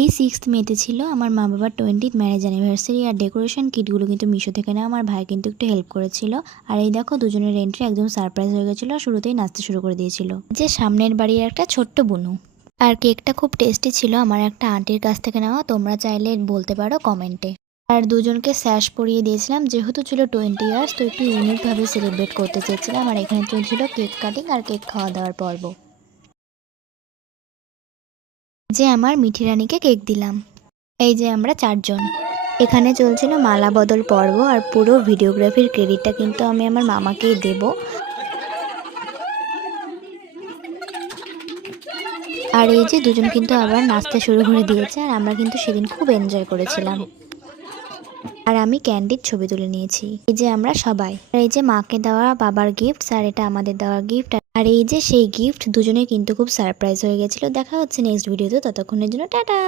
এই 6th মেতে ছিল আমার মা বাবার 20th ম্যারেজ অ্যানিভার্সারি। আর ডেকোরেশন কিটগুলো কিন্তু মিশো থেকে নেওয়া। আমার ভাই কিন্তু একটু হেল্প করেছিল। আর এই দেখো দুজনের এন্ট্রি একদম সারপ্রাইজ হয়ে গেছিলো। শুরুতেই নাচতে শুরু করে দিয়েছিল যে সামনের বাড়ির একটা ছোট্ট বুনু। আর কেকটা খুব টেস্টি ছিল, আমার একটা আন্টির কাছ থেকে নেওয়া, তোমরা চাইলে বলতে পারো কমেন্টে। আর দুজনকে স্যাশ পরিয়ে দিয়েছিলাম, যেহেতু ছিল 20 ইয়ার্স তো একটু ইউনিকভাবে সেলিব্রেট করতে চেয়েছিলাম। আর এখানে চলছিল কেক কাটিং আর কেক খাওয়া দাওয়ার পর্ব। যে আমার মিঠি রানীকে কেক দিলাম। এই যে আমরা 4 জন। এখানে চলছিল মালা বদল পর্ব। আর পুরো ভিডিওগ্রাফির ক্রেডিটটা কিন্তু আমি আমার মামাকেই দেব। আর এই যে দুজন কিন্তু আবার নাচতে শুরু করে দিয়েছে। আর আমরা কিন্তু সেদিন খুব এনজয় করেছিলাম। আর আমি ক্যান্ডির ছবি তুলে নিয়েছি। এই যে আমরা সবাই। আর এই যে মাকে দেওয়া বাবার গিফট, আর এটা আমাদের দেওয়া গিফট। আর এই যে সেই গিফট, দুজনে কিন্তু খুব সারপ্রাইজ হয়ে গেছিল। দেখা হচ্ছে নেক্সট ভিডিওতে, ততক্ষণের জন্য টাটা।